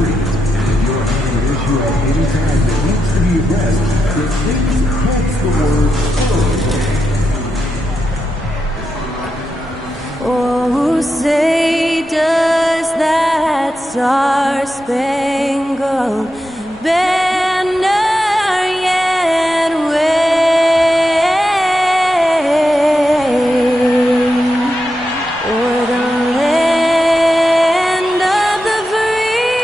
free. And if you're having an issue at any time that needs to be addressed, then simply text the word Oh, say does that star-spangled banner yet wave o'er the land of the free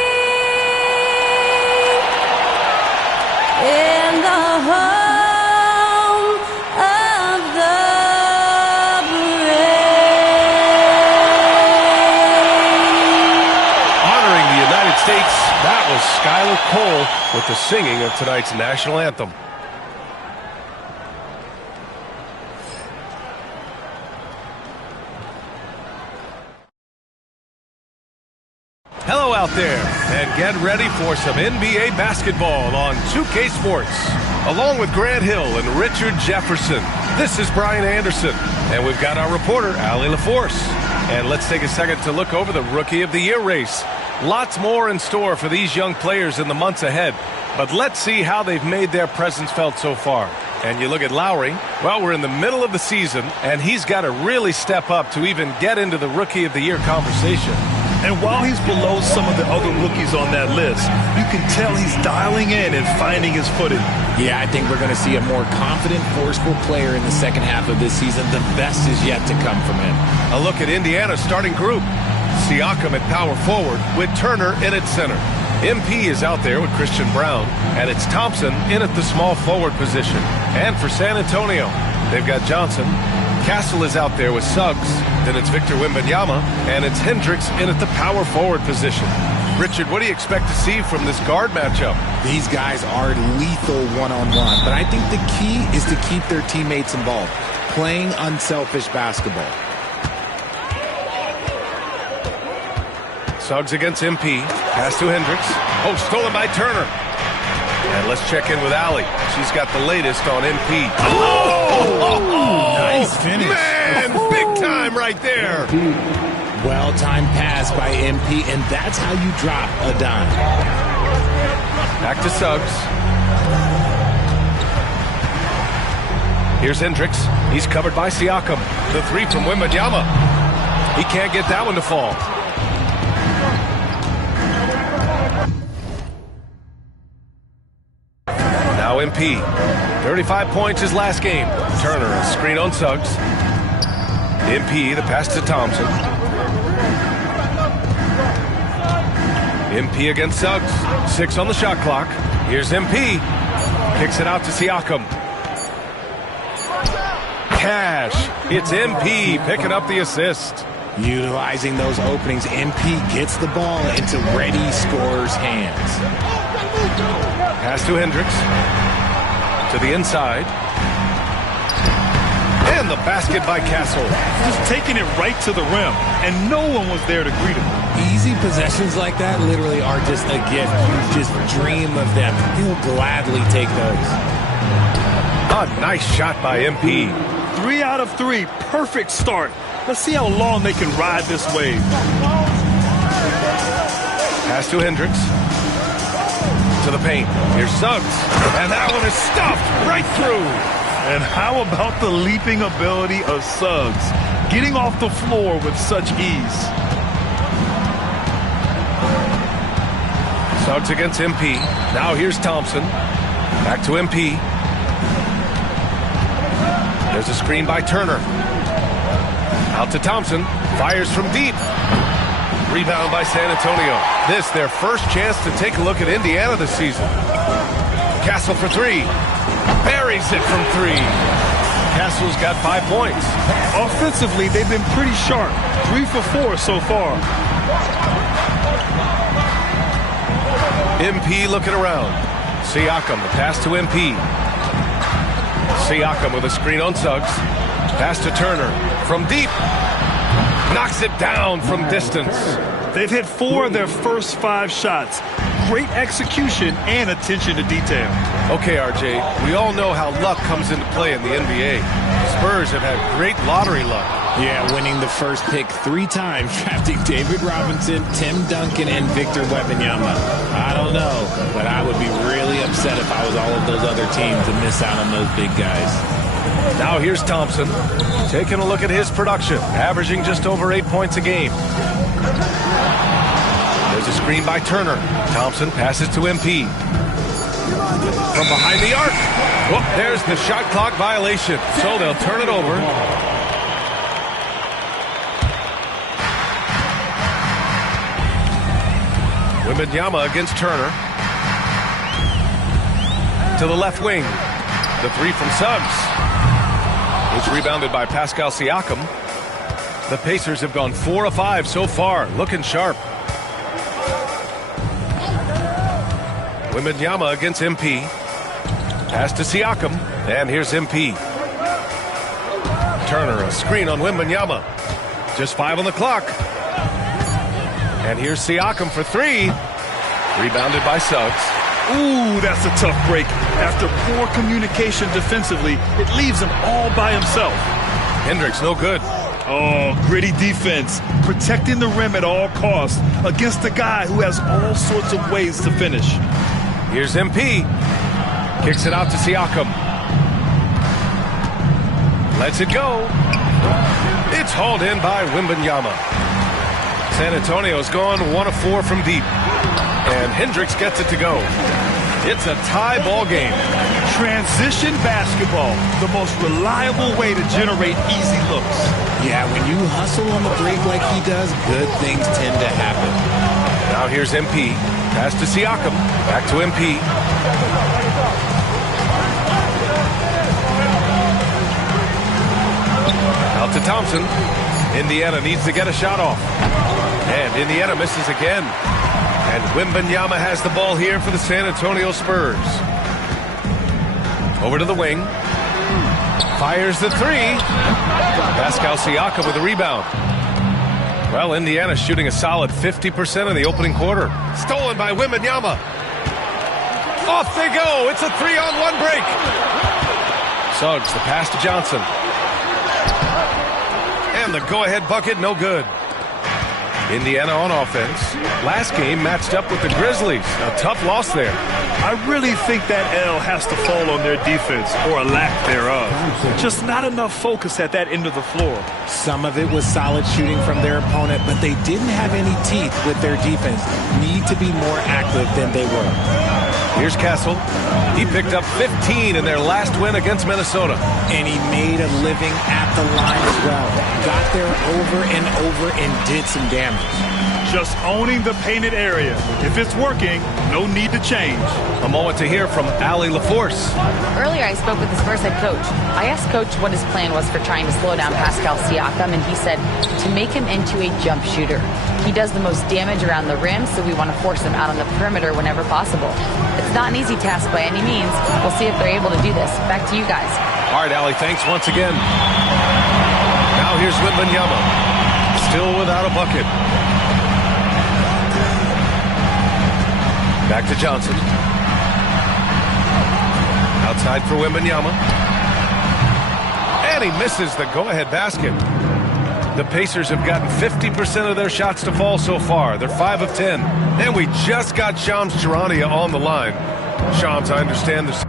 and the home of the States, that was Skylar Cole with the singing of tonight's national anthem. Hello out there, and get ready for some NBA basketball on 2K Sports. Along with Grant Hill and Richard Jefferson, this is Brian Anderson, and we've got our reporter, Allie LaForce. And let's take a second to look over the Rookie of the Year race. Lots more in store for these young players in the months ahead, but let's see how they've made their presence felt so far. And you look at Lowry, well, we're in the middle of the season, and he's got to really step up to even get into the Rookie of the Year conversation. And while he's below some of the other rookies on that list, you can tell he's dialing in and finding his footing. Yeah, I think we're going to see a more confident, forceful player in the second half of this season. The best is yet to come from him. A look at Indiana's starting group. Siakam at power forward with Turner in at center. MP is out there with Christian Brown, and it's Thompson in at the small forward position. And for San Antonio, they've got Johnson. Castle is out there with Suggs. Then it's Victor Wembanyama, and it's Hendricks in at the power forward position. Richard, what do you expect to see from this guard matchup? These guys are lethal one-on-one, but I think the key is to keep their teammates involved, playing unselfish basketball. Suggs against MP. Pass to Hendricks. Oh, stolen by Turner. And let's check in with Allie. She's got the latest on MP. Oh! Nice finish. Man, big time right there. Well-timed pass by MP, and that's how you drop a dime. Back to Suggs. Here's Hendricks. He's covered by Siakam. The three from Wembanyama. He can't get that one to fall. Now MP. 35 points his last game. Turner, a screen on Suggs. MP, the pass to Thompson. MP against Suggs. 6 on the shot clock. Here's MP. Kicks it out to Siakam. Cash. It's MP picking up the assist. Utilizing those openings, MP gets the ball into ready scorer's hands. Pass to Hendricks. To the inside. And the basket by Castle. Just taking it right to the rim, and no one was there to greet him. Easy possessions like that literally are just a gift. You just dream of them. He'll gladly take those. A nice shot by MP. 3 out of 3. Perfect start. Let's see how long they can ride this wave. Pass to Hendricks. To the paint. Here's Suggs. And that one is stuffed right through. And how about the leaping ability of Suggs? Getting off the floor with such ease. Suggs against MP. Now here's Thompson. Back to MP. There's a screen by Turner. Out to Thompson. Fires from deep. Rebound by San Antonio. This, their first chance to take a look at Indiana this season. Castle for 3. Buries it from 3. Castle's got 5 points. Offensively, they've been pretty sharp. 3 for 4 so far. MP looking around. Siakam, the pass to MP. Siakam with a screen on Suggs. Pass to Turner. From deep. Knocks it down from distance. They've hit 4 of their first 5 shots. Great execution and attention to detail. Okay, RJ, we all know how luck comes into play in the NBA. Spurs have had great lottery luck. Yeah, winning the first pick 3 times, drafting David Robinson, Tim Duncan, and Victor Wembanyama. I don't know, but I would be really upset if I was all of those other teams to miss out on those big guys. Now here's Thompson, taking a look at his production, averaging just over 8 points a game. There's a screen by Turner. Thompson passes to MP. From behind the arc. Whoop, there's the shot clock violation, so they'll turn it over. Wembanyama against Turner. To the left wing. The 3 from Suggs. It's rebounded by Pascal Siakam. The Pacers have gone 4 of 5 so far, looking sharp. Wembanyama against MP. Pass to Siakam, and here's MP. Turner, a screen on Wembanyama. Just 5 on the clock. And here's Siakam for 3. Rebounded by Suggs. Ooh, that's a tough break. After poor communication defensively, it leaves him all by himself. Hendricks, no good. Oh, gritty defense. Protecting the rim at all costs against a guy who has all sorts of ways to finish. Here's MP. Kicks it out to Siakam. Lets it go. It's hauled in by Wembanyama. San Antonio's gone 1 of 4 from deep. And Hendricks gets it to go. It's a tie ball game. Transition basketball, the most reliable way to generate easy looks. Yeah, when you hustle on the break like he does, good things tend to happen. Now here's MP. Pass to Siakam. Back to MP. Out to Thompson. Indiana needs to get a shot off. And Indiana misses again. And Wembanyama has the ball here for the San Antonio Spurs. Over to the wing. Fires the 3. Pascal Siakam with a rebound. Well, Indiana's shooting a solid 50% in the opening quarter. Stolen by Wembanyama. Off they go. It's a 3-on-1 break. Suggs, the pass to Johnson. And the go-ahead bucket, no good. Indiana on offense. Last game matched up with the Grizzlies. A tough loss there. I really think that L has to fall on their defense, or a lack thereof. Just not enough focus at that end of the floor. Some of it was solid shooting from their opponent, but they didn't have any teeth with their defense. Need to be more active than they were. Here's Castle. He picked up 15 in their last win against Minnesota. And he made a living at the line as well. Got there over and over and did some damage. Just owning the painted area. If it's working, no need to change. A moment to hear from Allie LaForce. Earlier, I spoke with the Spurs head coach. I asked Coach what his plan was for trying to slow down Pascal Siakam, and he said to make him into a jump shooter. He does the most damage around the rim, so we want to force him out on the perimeter whenever possible. It's not an easy task by any means. We'll see if they're able to do this. Back to you guys. All right, Allie, thanks once again. Now here's Wembanyama. Still without a bucket. Back to Johnson. Outside for Wembanyama. And he misses the go-ahead basket. The Pacers have gotten 50% of their shots to fall so far. They're 5 of 10. And we just got Shams Charania on the line. Shams, I understand there's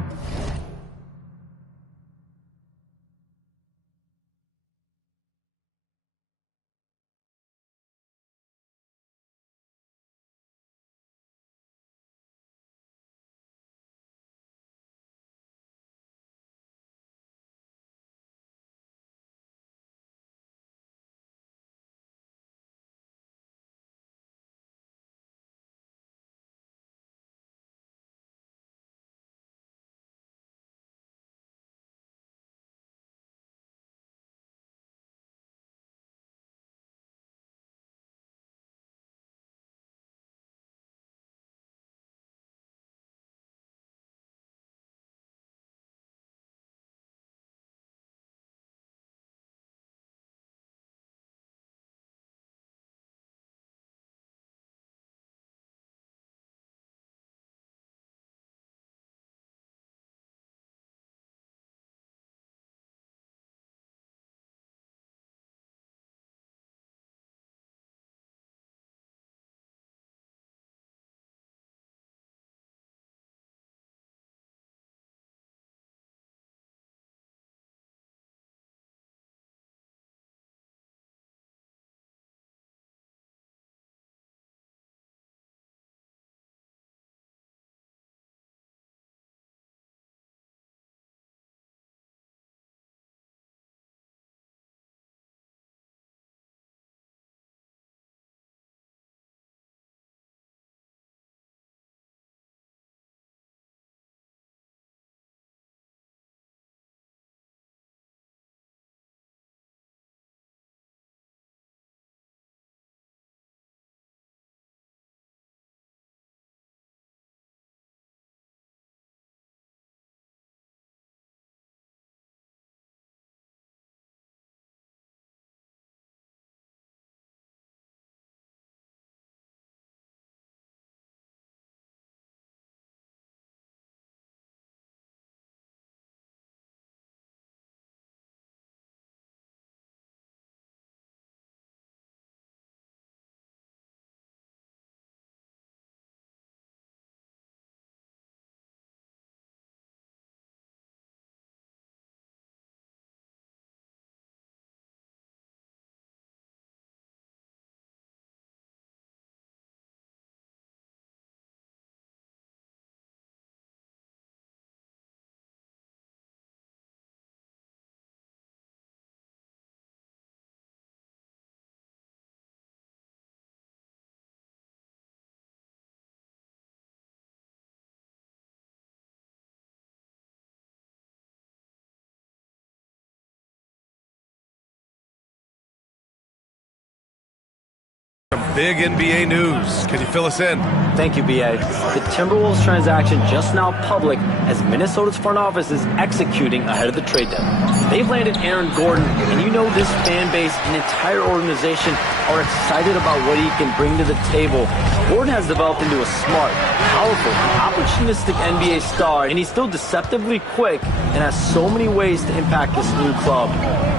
big NBA news. Can you fill us in? Thank you, B.A. The Timberwolves transaction just now public as Minnesota's front office is executing ahead of the trade deadline. They've landed Aaron Gordon, and you know this fan base and entire organization are excited about what he can bring to the table. Gordon has developed into a smart, powerful, opportunistic NBA star, and he's still deceptively quick and has so many ways to impact this new club,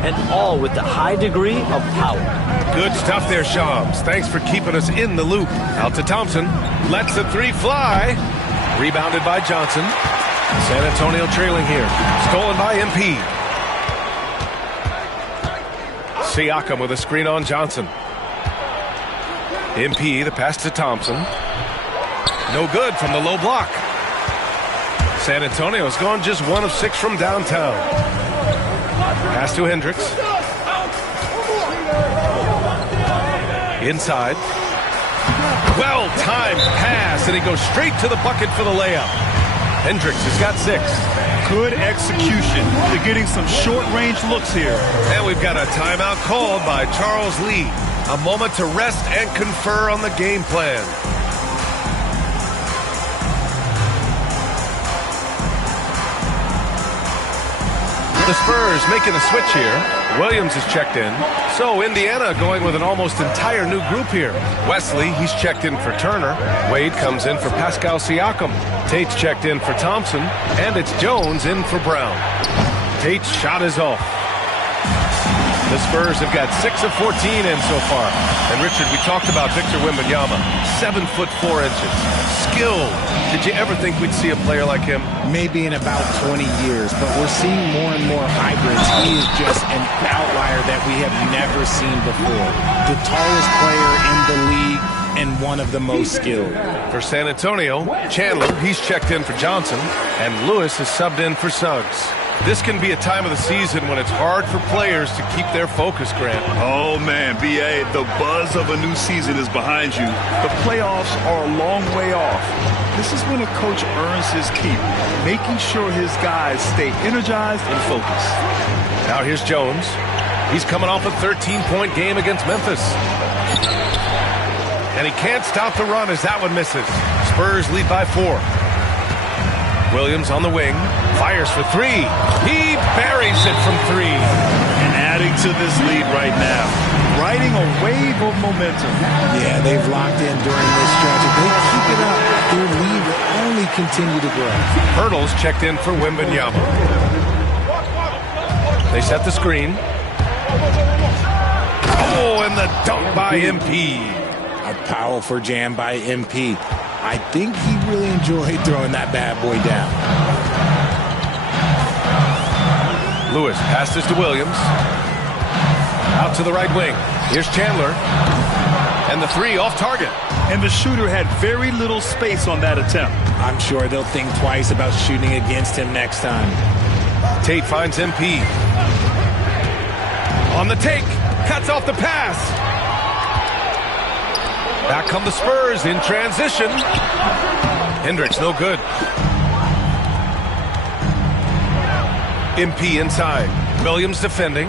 and all with a high degree of power. Good stuff there, Shams. Thanks for keeping us in the loop. Out to Thompson. Lets the three fly. Rebounded by Johnson. San Antonio trailing here. Stolen by MP. Siakam with a screen on Johnson. MP, the pass to Thompson. No good from the low block. San Antonio's gone just 1 of 6 from downtown. Pass to Hendricks. Inside. Well-timed pass, and he goes straight to the bucket for the layup. Hendricks has got 6. Good execution. They're getting some short-range looks here. And we've got a timeout called by Charles Lee. A moment to rest and confer on the game plan. The Spurs making a switch here. Williams is checked in. So Indiana going with an almost entire new group here. Wesley, he's checked in for Turner. Wade comes in for Pascal Siakam. Tate's checked in for Thompson. And it's Jones in for Brown. Tate's shot is off. The Spurs have got 6 of 14 in so far. And Richard, we talked about Victor Wembanyama. 7 foot 4 inches. Skilled. Did you ever think we'd see a player like him? Maybe in about 20 years, but we're seeing more and more hybrids. He is just an outlier that we have never seen before. The tallest player in the league and one of the most skilled. For San Antonio, Chandler, he's checked in for Johnson, and Lewis is subbed in for Suggs. This can be a time of the season when it's hard for players to keep their focus, Grant. Oh, man, B.A., the buzz of a new season is behind you. The playoffs are a long way off. This is when a coach earns his keep, making sure his guys stay energized and focused. Now here's Jones. He's coming off a 13-point game against Memphis. And he can't stop the run as that one misses. Spurs lead by 4. Williams on the wing, fires for 3. He buries it from 3. And adding to this lead right now, riding a wave of momentum. Yeah, they've locked in during this stretch. If they keep it up, their lead will only continue to grow. Hurdle's checked in for Wembanyama. They set the screen. Oh, and the dunk by MP. A powerful jam by MP. I think he really enjoyed throwing that bad boy down. Lewis passes to Williams. Out to the right wing. Here's Chandler. And the 3 off target. And the shooter had very little space on that attempt. I'm sure they'll think twice about shooting against him next time. Tate finds MP. On the take. Cuts off the pass. Back come the Spurs in transition. Hendricks, no good. MP inside. Williams defending.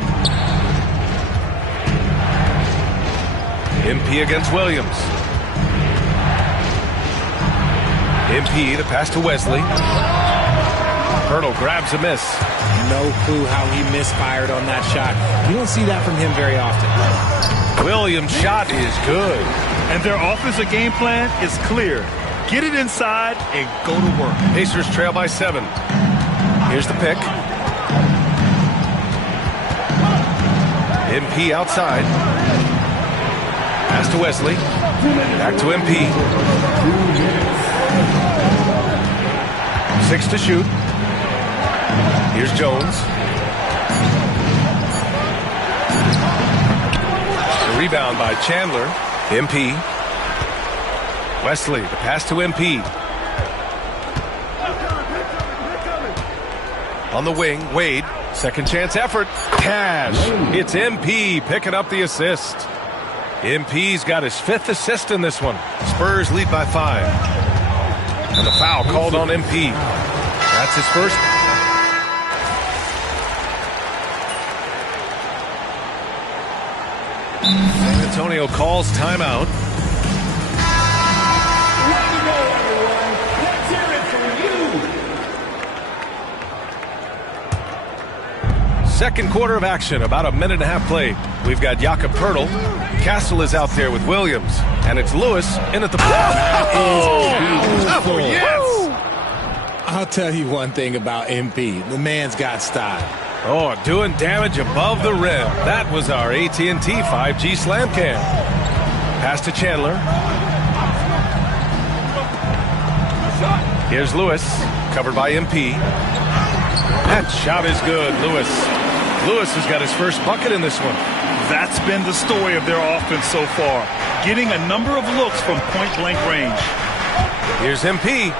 MP against Williams. MP, the pass to Wesley. Hurdle grabs a miss. No clue how he misfired on that shot. You don't see that from him very often. Williams' shot is good. And their offensive game plan is clear. Get it inside and go to work. Pacers trail by 7. Here's the pick. MP outside. Pass to Wesley. Back to MP. 6 to shoot. Here's Jones. The rebound by Chandler. MP. Wesley, the pass to MP. On the wing, Wade. Second chance effort. Cash. It's MP picking up the assist. MP's got his 5th assist in this one. Spurs lead by 5. And the foul called on MP. That's his first. San Antonio calls timeout. Second quarter of action, about a minute and a half played. We've got Jakob Poeltl. Castle is out there with Williams. And it's Lewis in at the... Oh, yes! I'll tell you one thing about MP. The man's got style. Oh, doing damage above the rim. That was our AT&T 5G slam cam. Pass to Chandler. Here's Lewis, covered by MP. That shot is good, Lewis. Lewis has got his first bucket in this one. That's been the story of their offense so far, getting a number of looks from point-blank range. Here's MP.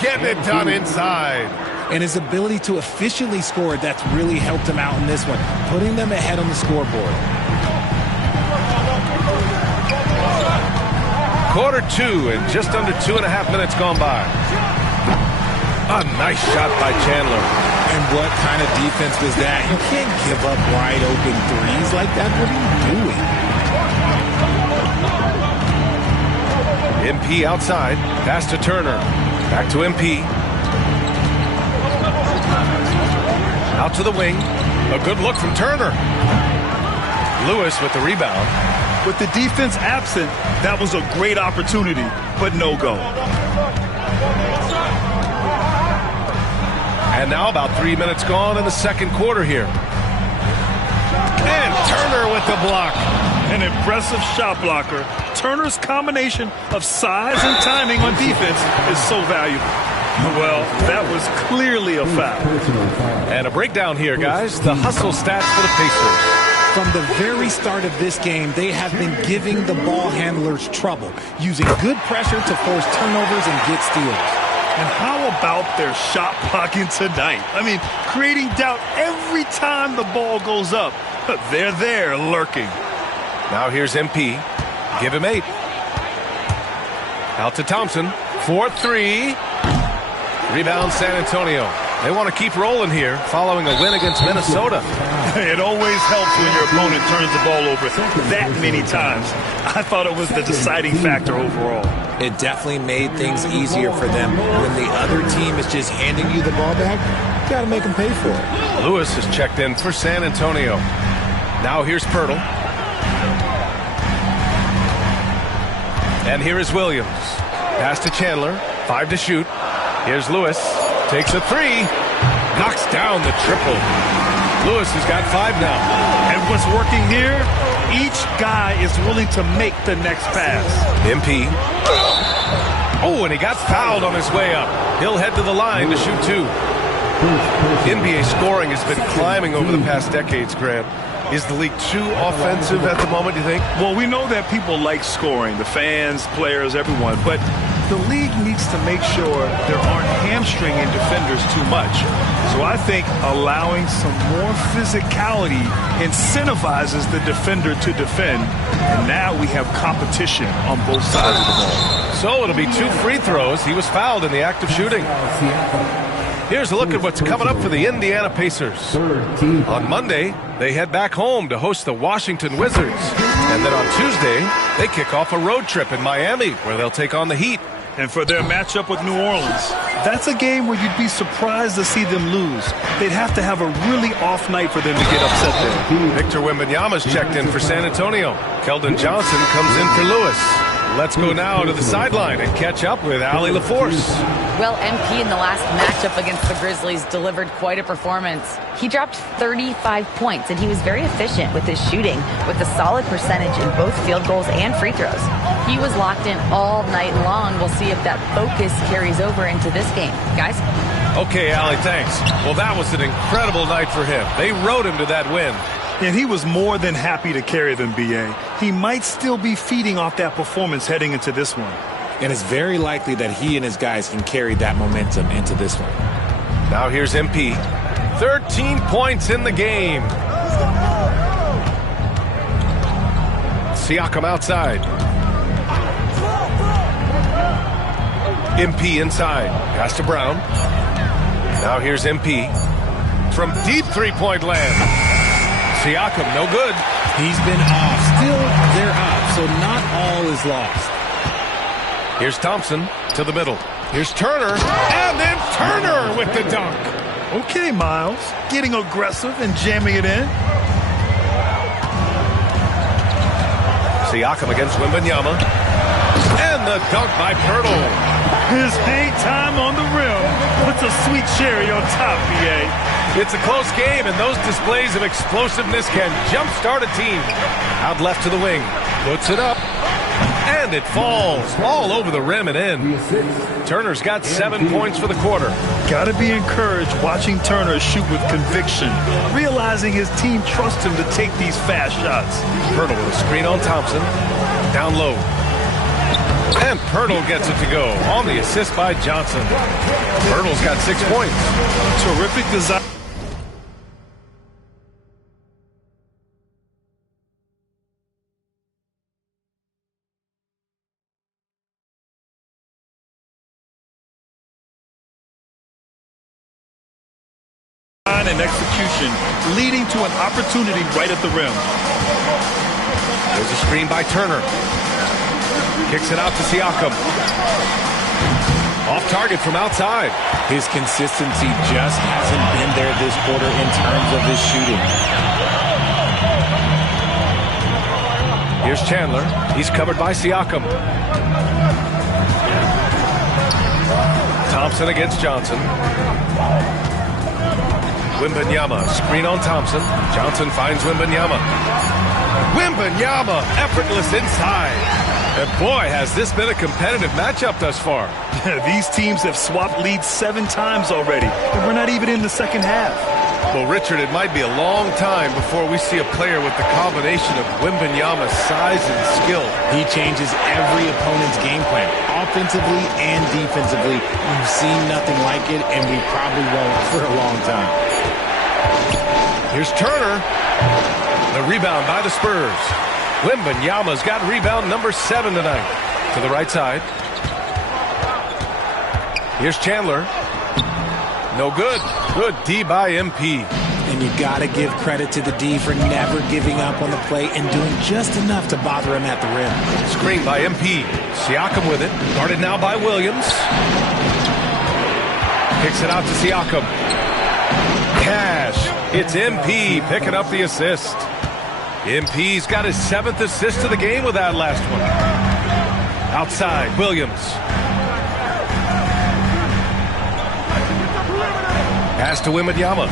Getting it done inside. And his ability to efficiently score, that's really helped him out in this one, putting them ahead on the scoreboard. Quarter two and just under 2.5 minutes gone by. A nice shot by Chandler. And what kind of defense was that? You can't give up wide open threes like that. What are you doing? MP outside. Pass to Turner. Back to MP. Out to the wing. A good look from Turner. Lewis with the rebound. With the defense absent, that was a great opportunity, but no go. And now about 3 minutes gone in the second quarter here. And Turner with the block. An impressive shot blocker. Turner's combination of size and timing on defense is so valuable. Well, that was clearly a foul. And a breakdown here, guys. The hustle stats for the Pacers. From the very start of this game, they have been giving the ball handlers trouble, using good pressure to force turnovers and get steals. And how about their shot blocking tonight? I mean, creating doubt every time the ball goes up. They're there lurking. Now here's MP. Give him 8. Out to Thompson. 4-3. Rebound San Antonio. They want to keep rolling here following a win against Minnesota. It always helps when your opponent turns the ball over that many times. I thought it was the deciding factor overall. It definitely made things easier for them. When the other team is just handing you the ball back, you got to make them pay for it. Lewis has checked in for San Antonio. Now here's Poeltl. And here is Williams. Pass to Chandler. 5 to shoot. Here's Lewis. Takes a 3. Knocks down the triple. Lewis has got 5 now. And what's working here? Each guy is willing to make the next pass. MP. Oh, and he got fouled on his way up. He'll head to the line to shoot 2. NBA scoring has been climbing over the past decades, Grant. Is the league too offensive at the moment, do you think? Well, we know that people like scoring, the fans, players, everyone, but the league needs to make sure there aren't hamstringing defenders too much. So I think allowing some more physicality incentivizes the defender to defend, and now we have competition on both sides of the ball. So it'll be 2 free throws. He was fouled in the act of shooting. Here's a look at what's coming up for the Indiana Pacers. On Monday, they head back home to host the Washington Wizards. And then on Tuesday, they kick off a road trip in Miami where they'll take on the Heat. And for their matchup with New Orleans, that's a game where you'd be surprised to see them lose. They'd have to have a really off night for them to get upset there. Victor Wembanyama's checked in for San Antonio. Keldon Johnson comes in for Lewis. Let's go now to the sideline and catch up with Allie LaForce. Well, MP in the last matchup against the Grizzlies delivered quite a performance. He dropped 35 points, and he was very efficient with his shooting, with a solid percentage in both field goals and free throws. He was locked in all night long. We'll see if that focus carries over into this game. Guys? Okay, Allie, thanks. Well, that was an incredible night for him. They rode him to that win. And he was more than happy to carry them, B.A. He might still be feeding off that performance heading into this one. And it's very likely that he and his guys can carry that momentum into this one. Now here's MP. 13 points in the game. Siakam outside. MP inside. Pass to Brown. Now here's MP. From deep three-point land. Siakam, no good. He's been off. Still, they're up, so not all is lost. Here's Thompson to the middle. Here's Turner. And then Turner with the dunk. Okay, Miles. Getting aggressive and jamming it in. Siakam against Wembanyama. And the dunk by Pirtle. His hang time on the rim puts a sweet cherry on top, BA. It's a close game, and those displays of explosiveness can jumpstart a team. Out left to the wing. Puts it up. And it falls all over the rim and in. Turner's got 7 points for the quarter. Got to be encouraged watching Turner shoot with conviction, realizing his team trusts him to take these fast shots. Pirtle with a screen on Thompson. Down low. And Pirtle gets it to go on the assist by Johnson. Pirtle's got 6 points. Terrific design. And execution, leading to an opportunity right at the rim. There's a screen by Turner. Kicks it out to Siakam. Off target from outside. His consistency just hasn't been there this quarter in terms of his shooting. Here's Chandler. He's covered by Siakam. Thompson against Johnson. Wembanyama, screen on Thompson. Johnson finds Wembanyama. Wembanyama, effortless inside. And boy, has this been a competitive matchup thus far. These teams have swapped leads 7 times already, and we're not even in the second half. Well, Richard, it might be a long time before we see a player with the combination of Wembanyama's size and skill. He changes every opponent's game plan, offensively and defensively. We've seen nothing like it, and we probably won't for a long time. Here's Turner. The rebound by the Spurs. Wembanyama's got rebound number 7 tonight. To the right side. Here's Chandler. No good. Good D by MP. And you got to give credit to the D for never giving up on the play and doing just enough to bother him at the rim. Screen by MP. Siakam with it. Guarded now by Williams. Kicks it out to Siakam. Cash. It's MP picking up the assist. MP's got his 7th assist of the game with that last one. Outside, Williams. Pass to Wembanyama.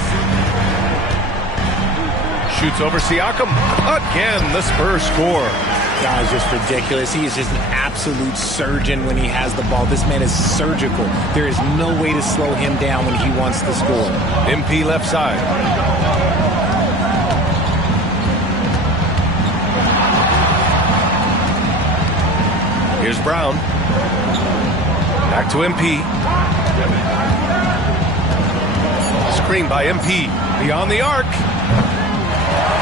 Shoots over Siakam. Again, the Spurs score. Guy's just ridiculous. He is just an absolute surgeon when he has the ball. This man is surgical. There is no way to slow him down when he wants to score. MP left side. Here's Brown. Back to MP. Screen by MP. Beyond the arc.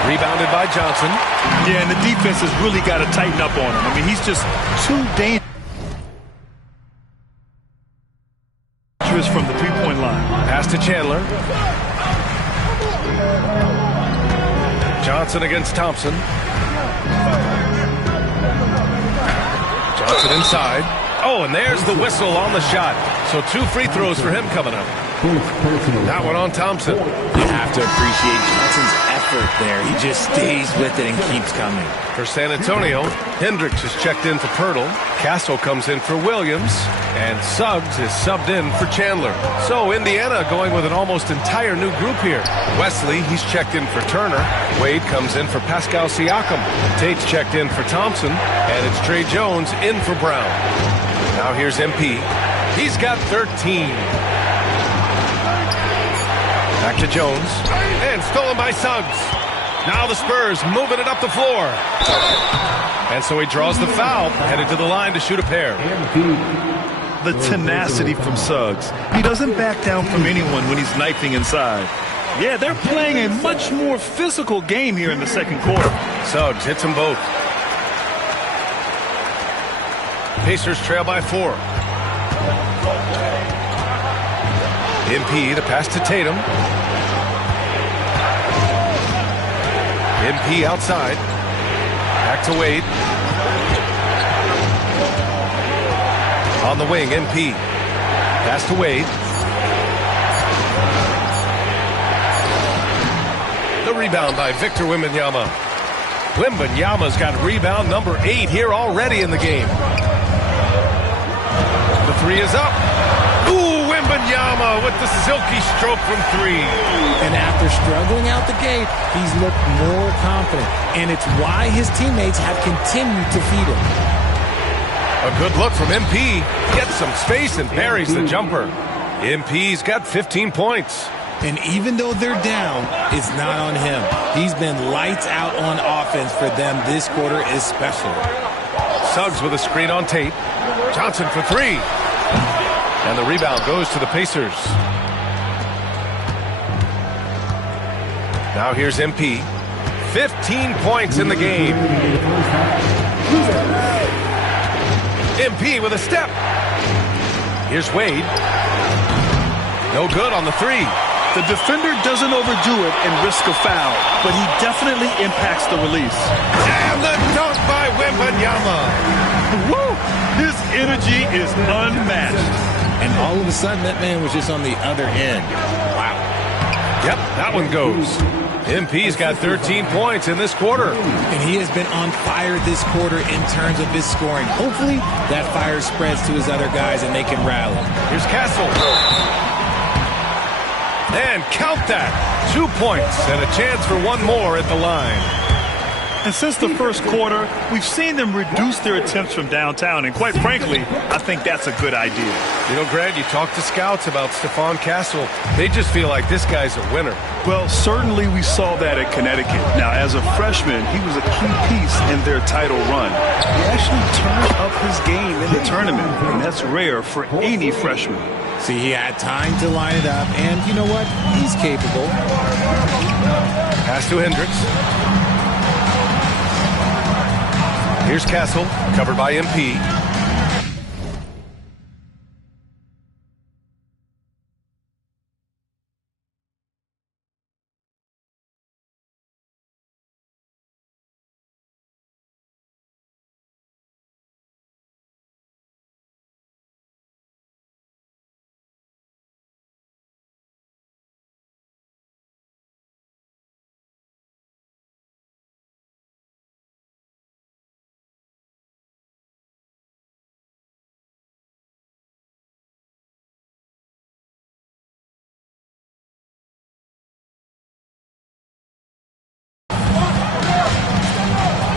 Rebounded by Johnson. Yeah, and the defense has really got to tighten up on him. I mean, he's just too dangerous from the three-point line. Pass to Chandler. Johnson against Thompson. Johnson inside. Oh, and there's the whistle on the shot. So 2 free throws for him coming up. That one on Thompson. You have to appreciate Johnson's effort there. He just stays with it and keeps coming. For San Antonio, Hendricks is checked in for Pirtle. Castle comes in for Williams. And Suggs is subbed in for Chandler. So Indiana going with an almost entire new group here. Wesley, he's checked in for Turner. Wade comes in for Pascal Siakam. Tate's checked in for Thompson. And it's Trey Jones in for Brown. Now here's MP. He's got 13. Back to Jones. And stolen by Suggs. Now the Spurs moving it up the floor. And so he draws the foul, headed to the line to shoot a pair. The tenacity from Suggs. He doesn't back down from anyone when he's knifing inside. Yeah, they're playing a much more physical game here in the second quarter. Suggs hits them both. Pacers trail by 4. MP, the pass to Tatum. MP outside. Back to Wade. On the wing, MP. Pass to Wade. The rebound by Victor Wembanyama. Wembanyama's got rebound number 8 here already in the game. The 3 is up. Ooh, Wembanyama with the silky stroke from 3. And after struggling out the gate, he's looked more confident. And it's why his teammates have continued to feed him. A good look from MP. Gets some space and buries the jumper. MP's got 15 points. And even though they're down, it's not on him. He's been lights out on offense for them this quarter especially. Suggs with a screen on Tate. Johnson for 3. And the rebound goes to the Pacers. Now here's MP. 15 points in the game. MP with a step. Here's Wade. No good on the 3. The defender doesn't overdo it and risk a foul, but he definitely impacts the release. And the dunk by Wembanyama. Woo! His energy is unmatched. And all of a sudden, that man was just on the other end. Wow. Yep, that one goes. MP's got 13 points in this quarter. And he has been on fire this quarter in terms of his scoring. Hopefully, that fire spreads to his other guys and they can rally. Here's Castle. And count that. 2 points and a chance for one more at the line. And since the first quarter, we've seen them reduce their attempts from downtown. And quite frankly, I think that's a good idea. You know, Grant, you talk to scouts about Stephon Castle. They just feel like this guy's a winner. Well, certainly we saw that at Connecticut. Now, as a freshman, he was a key piece in their title run. He actually turned up his game in the tournament, and that's rare for any freshman. See, he had time to line it up, and you know what? He's capable. Pass to Hendricks. Here's Castle, covered by MP.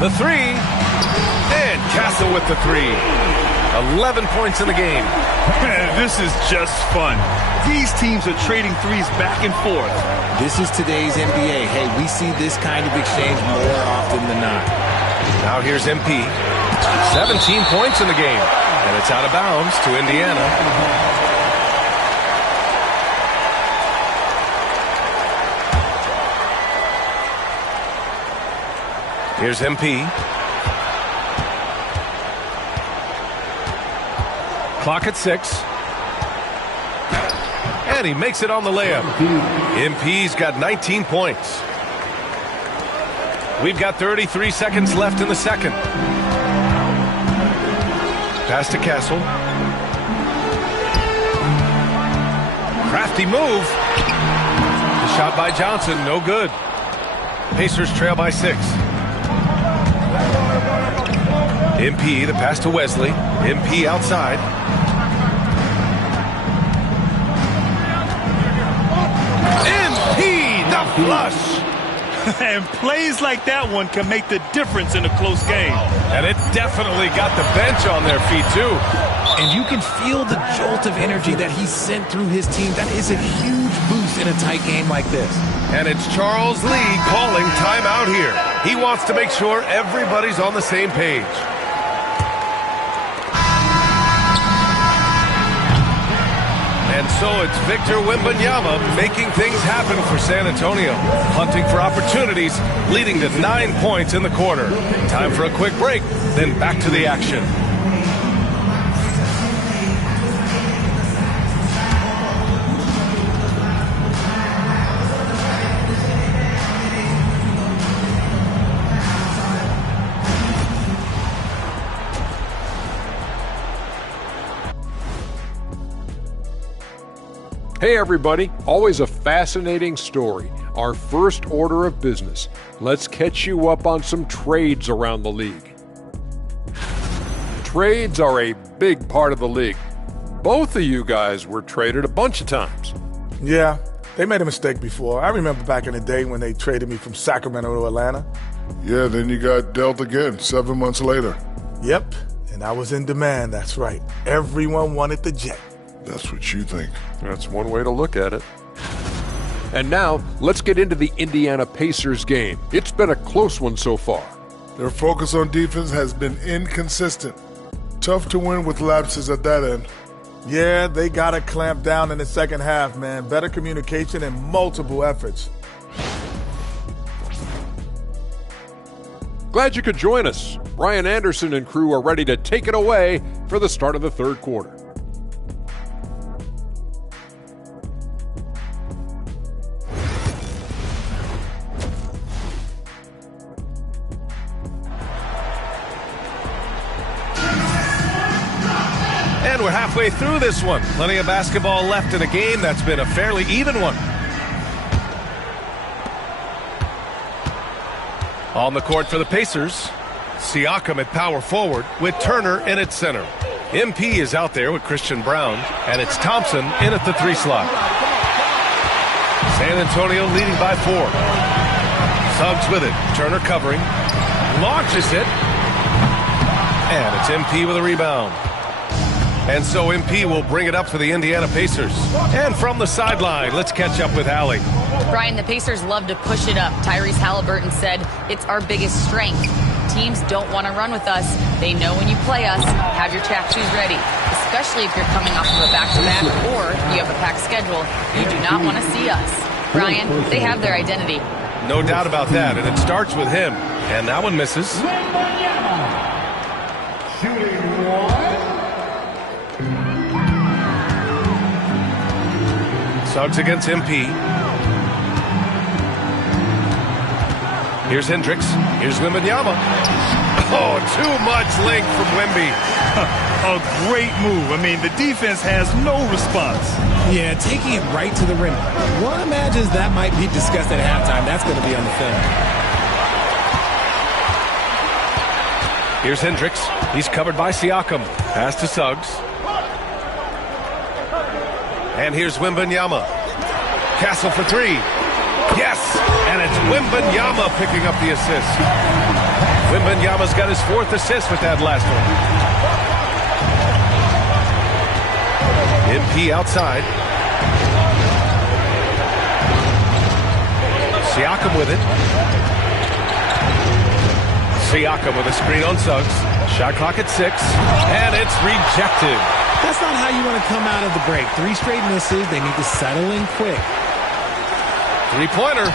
The 3, and Castle with the 3. 11 points in the game. This is just fun. These teams are trading threes back and forth. This is today's NBA. Hey, we see this kind of exchange more often than not. Now here's MP. 17 points in the game, and it's out of bounds to Indiana. Here's MP. Clock at 6. And he makes it on the layup. MP's got 19 points. We've got 33 seconds left in the second. Pass to Castle. Crafty move. The shot by Johnson, no good. Pacers trail by 6. MP, the pass to Wesley. MP outside. MP, the flush. And plays like that one can make the difference in a close game. And it definitely got the bench on their feet, too. And you can feel the jolt of energy that he sent through his team. That is a huge boost in a tight game like this. And it's Charles Lee calling timeout here. He wants to make sure everybody's on the same page. And so it's Victor Wembanyama making things happen for San Antonio. Hunting for opportunities, leading to 9 points in the quarter. Time for a quick break, then back to the action. Hey everybody, always a fascinating story. Our first order of business. Let's catch you up on some trades around the league. Trades are a big part of the league. Both of you guys were traded a bunch of times. Yeah, they made a mistake before. I remember back in the day when they traded me from Sacramento to Atlanta. Yeah, then you got dealt again 7 months later. Yep, and I was in demand, that's right. Everyone wanted the Jet. That's what you think. That's one way to look at it. And now, let's get into the Indiana Pacers game. It's been a close one so far. Their focus on defense has been inconsistent. Tough to win with lapses at that end. Yeah, they got to clamp down in the second half, man. Better communication and multiple efforts. Glad you could join us. Brian Anderson and crew are ready to take it away for the start of the third quarter. And we're halfway through this one. Plenty of basketball left in a game that's been a fairly even one. On the court for the Pacers, Siakam at power forward with Turner in at center. MP is out there with Christian Brown, and it's Thompson in at the 3 slot. San Antonio leading by 4. Suggs with it. Turner covering. Launches it. And it's MP with a rebound. And so MP will bring it up for the Indiana Pacers. And from the sideline, let's catch up with Allie. Brian, the Pacers love to push it up. Tyrese Halliburton said, it's our biggest strength. Teams don't want to run with us. They know when you play us, have your track shoes ready. Especially if you're coming off of a back-to-back or you have a packed schedule. You do not want to see us. Brian, they have their identity. No doubt about that, and it starts with him. And that one misses. Shooting one. Suggs against MP. Here's Hendricks. Here's Wembanyama. Oh, too much length from Wemby. A great move. I mean, the defense has no response. Yeah, taking it right to the rim. One imagines that might be discussed at halftime. That's going to be on the film. Here's Hendricks. He's covered by Siakam. Pass to Suggs. And here's Wembanyama. Castle for 3. Yes! And it's Wembanyama picking up the assist. Wembanyama's got his 4th assist with that last one. MP outside. Siakam with it. Siakam with a screen on Suggs. Shot clock at 6. And it's rejected. That's not how you want to come out of the break. 3 straight misses. They need to settle in quick. 3-pointer.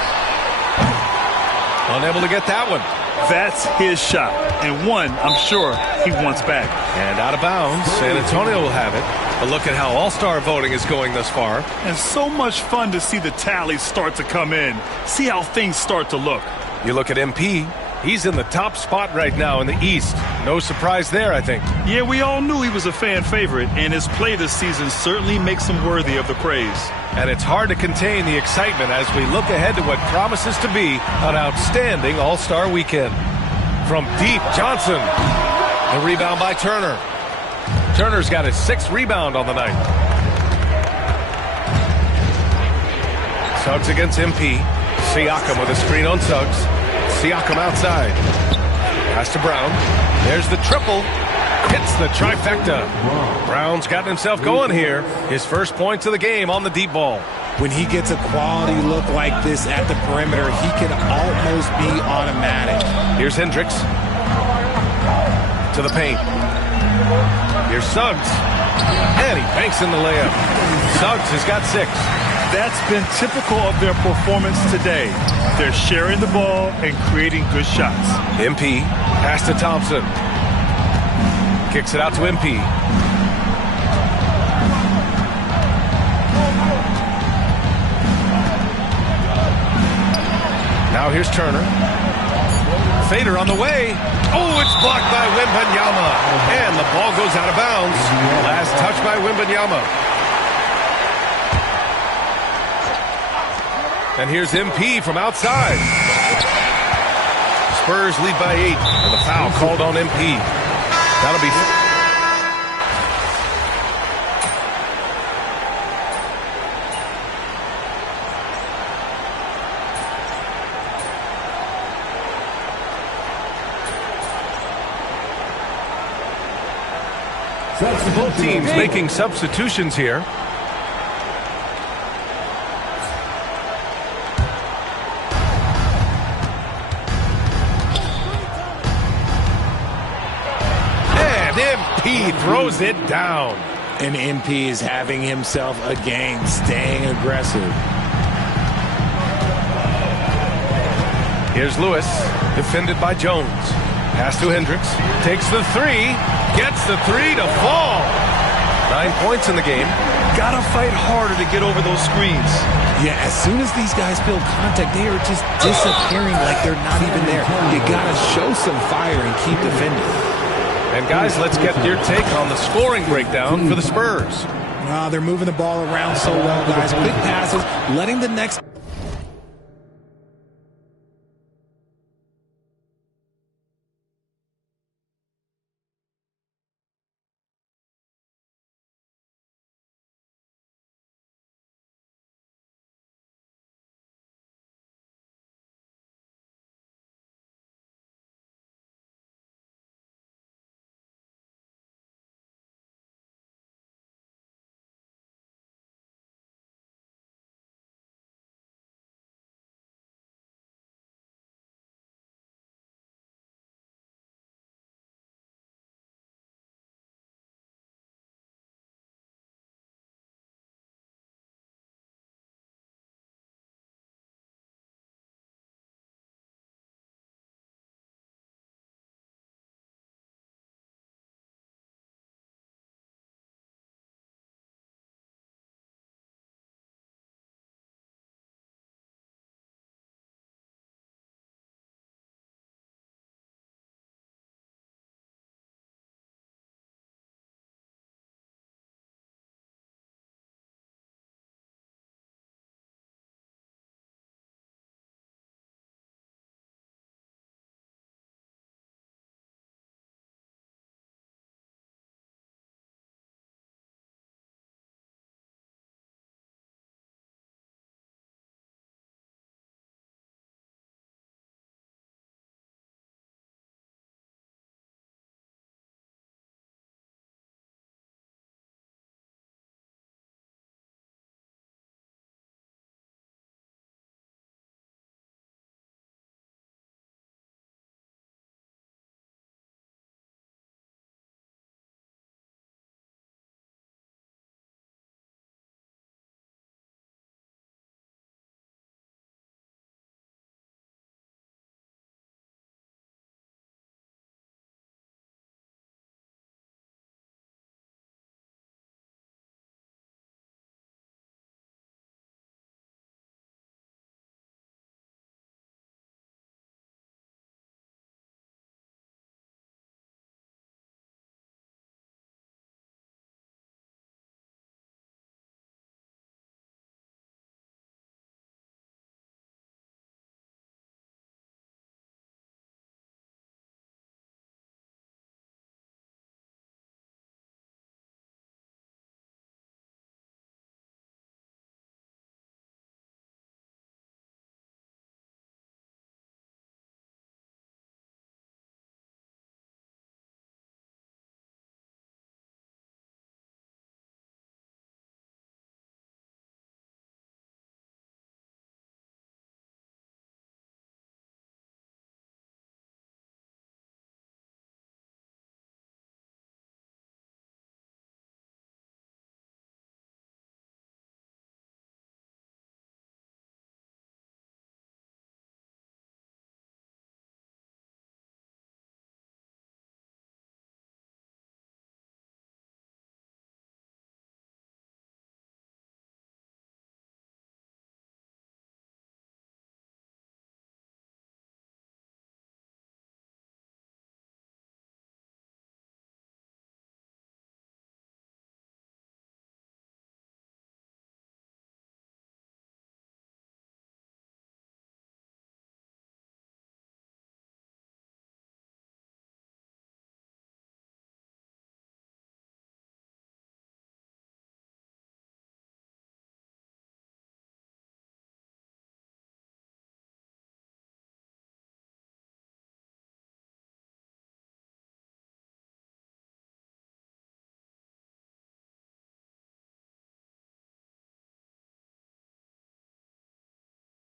Unable to get that one. That's his shot. And one, I'm sure, he wants back. And out of bounds. San Antonio will have it. A look at how All-Star voting is going thus far. And so much fun to see the tallies start to come in. See how things start to look. You look at MP. He's in the top spot right now in the East. No surprise there, I think. Yeah, we all knew he was a fan favorite, and his play this season certainly makes him worthy of the praise. And it's hard to contain the excitement as we look ahead to what promises to be an outstanding All-Star weekend. From deep, Johnson. The rebound by Turner. Turner's got his 6th rebound on the night. Suggs against MP. Siakam with a screen on Suggs. Siakam outside. Pass to Brown. There's the triple. Hits the trifecta. Brown's gotten himself going here. His first points of the game on the deep ball. When he gets a quality look like this at the perimeter, he can almost be automatic. Here's Hendricks. To the paint. Here's Suggs. And he banks in the layup. Suggs has got 6. That's been typical of their performance today. They're sharing the ball and creating good shots. MP, pass to Thompson. Kicks it out to MP. Now here's Turner. Fader on the way. Oh, it's blocked by Wembanyama. And the ball goes out of bounds. Last touch by Wembanyama. And here's MP from outside. Spurs lead by 8, and the foul called on MP. That'll be... Both teams making substitutions here. And MP throws it down. And MP is having himself a game, staying aggressive. Here's Lewis, defended by Jones. Pass to Hendricks, takes the three, gets the three to fall. 9 points in the game. Gotta fight harder to get over those screens. Yeah, as soon as these guys feel contact, they are just disappearing like they're not even there. You gotta show some fire and keep defending. And guys, let's get your take on the scoring breakdown for the Spurs. They're moving the ball around so well, guys. Quick passes, letting the next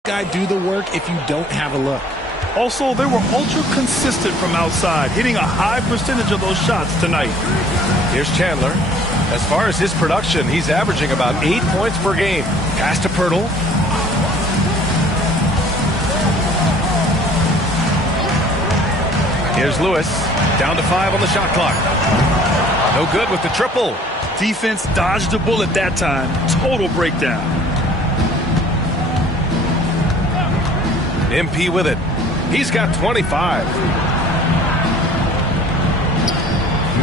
guy do the work if you don't have a look. Also, they were ultra consistent from outside, hitting a high percentage of those shots tonight. Here's Chandler. As far as his production, he's averaging about 8 points per game. Pass to Pirtle. Here's Lewis. Down to 5 on the shot clock. No good with the triple. Defense dodged a bullet that time. Total breakdown. MP with it. He's got 25. 2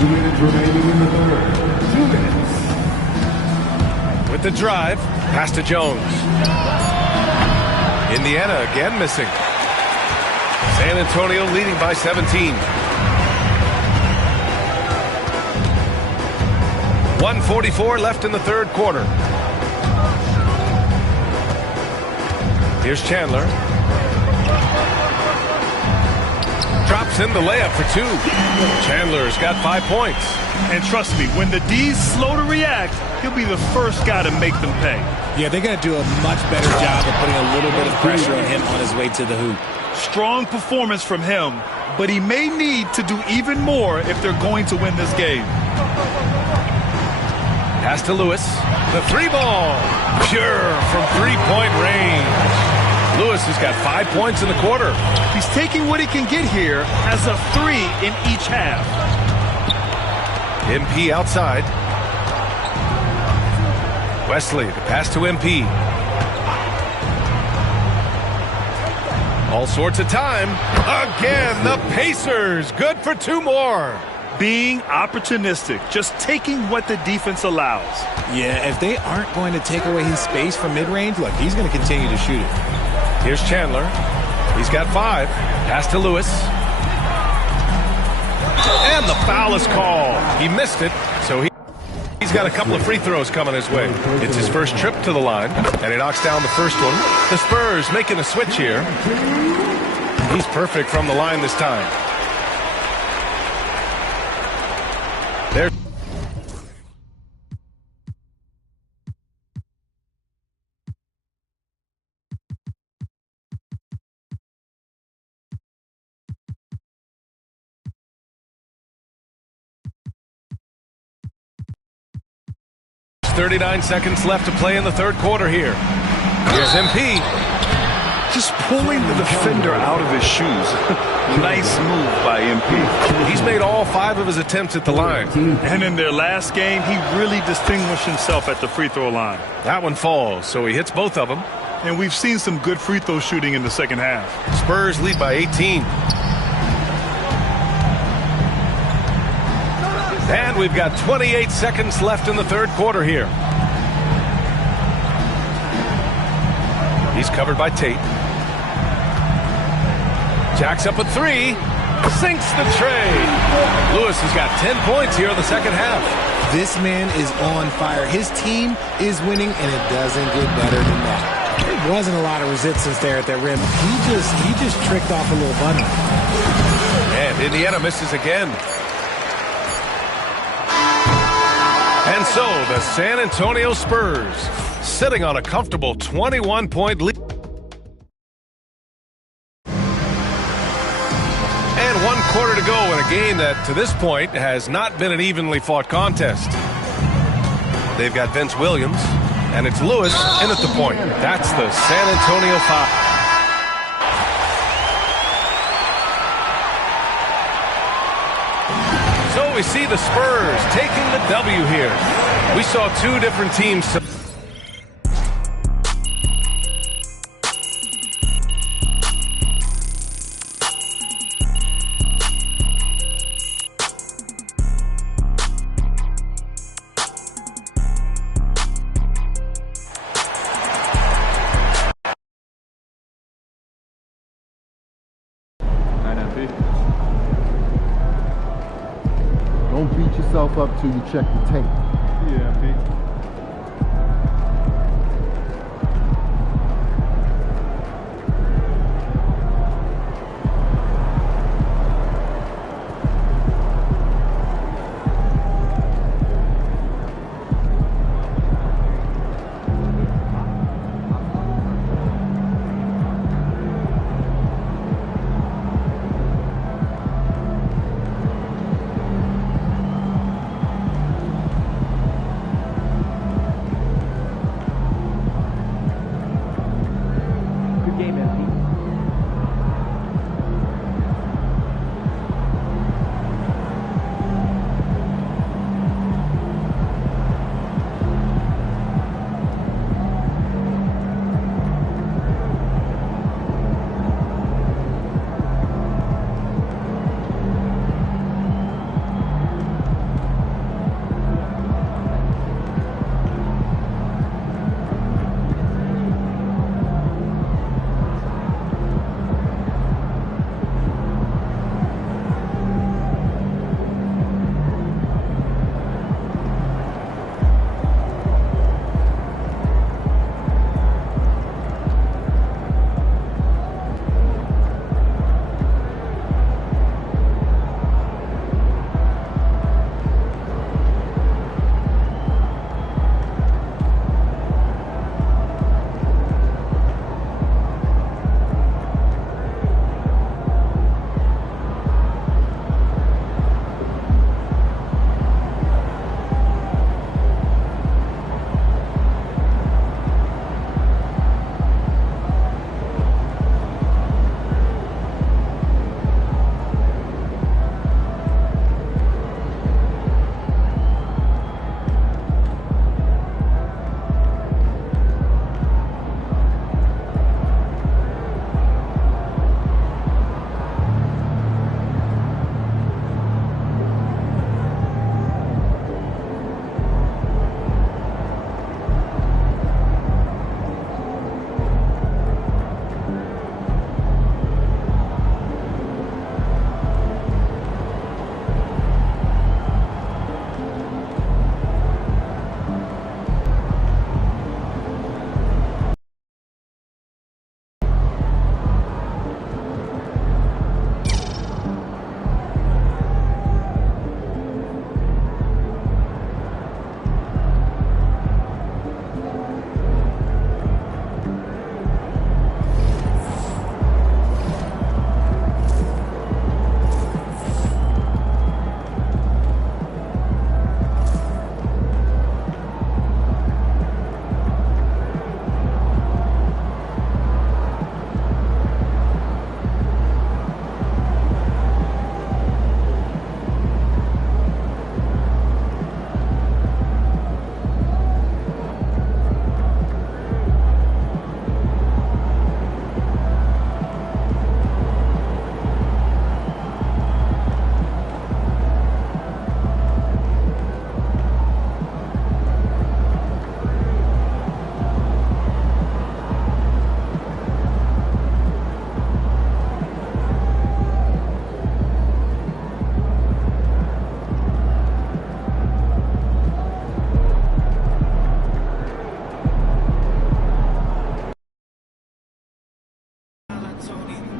minutes remaining in the third. 2 minutes. With the drive, pass to Jones. Indiana again missing. San Antonio leading by 17. 1:44 left in the third quarter. Here's Chandler. Drops in the layup for 2. Chandler's got 5 points. And trust me, when the D's slow to react, he'll be the first guy to make them pay. Yeah, they're going to do a much better job of putting a little bit of pressure on him on his way to the hoop. Strong performance from him, but he may need to do even more if they're going to win this game. Pass to Lewis. The 3-ball. Pure from 3-point range. Lewis has got 5 points in the quarter. He's taking what he can get here as a 3 in each half. MP outside. Wesley, the pass to MP. All sorts of time. Again, the Pacers. Good for 2 more. Being opportunistic, just taking what the defense allows. Yeah, if they aren't going to take away his space from mid-range, look, he's going to continue to shoot it. Here's Chandler. He's got 5. Pass to Lewis. And the foul is called. He missed it, so he's got a couple of free throws coming his way. It's his first trip to the line, and he knocks down the first one. The Spurs making a switch here. He's perfect from the line this time. There's 39 seconds left to play in the third quarter here. Here's MP. Just pulling the defender out of his shoes. Nice move by MP. He's made all 5 of his attempts at the line. And in their last game, he really distinguished himself at the free throw line. That one falls, so he hits both of them. And we've seen some good free throw shooting in the second half. Spurs lead by 18. And we've got 28 seconds left in the third quarter here. He's covered by Tate. Jacks up a 3. Sinks the tray. Lewis has got 10 points here in the second half. This man is on fire. His team is winning, and it doesn't get better than that. There wasn't a lot of resistance there at that rim. He just tricked off a little bunny. And Indiana misses again. And so the San Antonio Spurs sitting on a comfortable 21-point lead. And 1 quarter to go in a game that to this point has not been an evenly fought contest. They've got Vince Williams, and it's Lewis in at the point. That's the San Antonio foul. So we see the Spurs taking the W here. We saw 2 different teams. Don't beat yourself up till you check the tape. Yeah, Pete.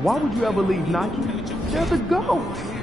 Why would you ever leave Nike? They're the GOAT.